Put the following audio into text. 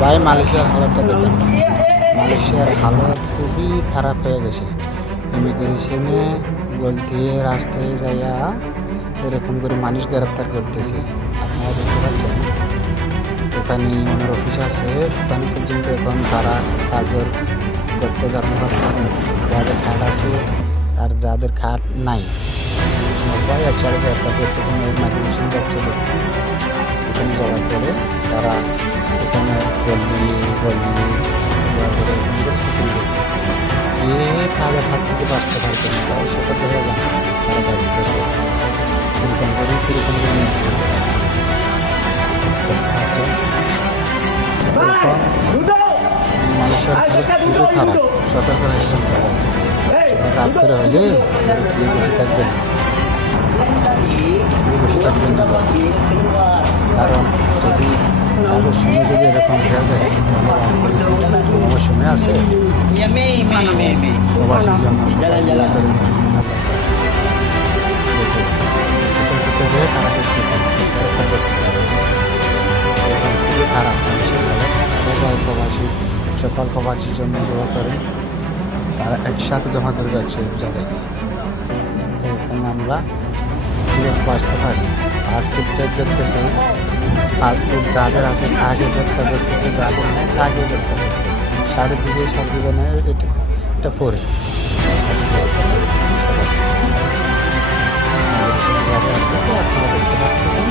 ভাই মালয়েশিয়ার হালতটা দেখেন, মালয়েশিয়ার হালত খুবই খারাপ হয়ে গেছে। ইমিগ্রেশনে গলতিয়ে রাস্তায় যাইয়া এরকম করে মানুষ গ্রেপ্তার করতেছে। আপনারা দেখতে পাচ্ছেন ওখানে ওনার অফিস আছে, ওখানে পর্যন্ত এখন তারা কাজের করতে যেতে পারতেছে না। যাদের খাট আছে আর যাদের খাট নাই সবাই একসাথে গ্রেপ্তার করতেছে। মাইগ্রেশন যাচ্ছে দেখতে, এখানে যাওয়ার পরে তারা এখানে গল্লি গল্লি এরকম করে সেখানে করতেছে। এ তাদের হাত থেকে বাঁচতে পারবে না, তাই সেটা দেখা যায় তারা গাড়ি করে এরকম করে এরকম করে নিচ্ছে। মানুষের খুবই খারাপ, সতর্ক হয়ে চলতে হবে। রাত্রে হলে বসে থাকবেন, বসে থাকবেন না, কারণ যদি তাদের সময় যদি এরকম হয়ে যায় আমার সময় আছে প্রবাসীর জন্য তারা করতেছে খুবই খারাপ মানুষের ভালো। প্রবাসী সকল প্রবাসীর জন্য দোয়া করেন, তারা একসাথে জমা করে রাখছে এক জায়গায়। এখানে আমরা বাঁচতে পারি। পাসপোর্ট চেক করতেছে, পাসপোর্ট যাদের আছে তাকে গ্রেপ্তার করতেছে, যাদের নেই তাকে গ্রেপ্তার করতেছে। সাড়ে দিবে না, এটা পরে আপনারা দেখতে পাচ্ছেন।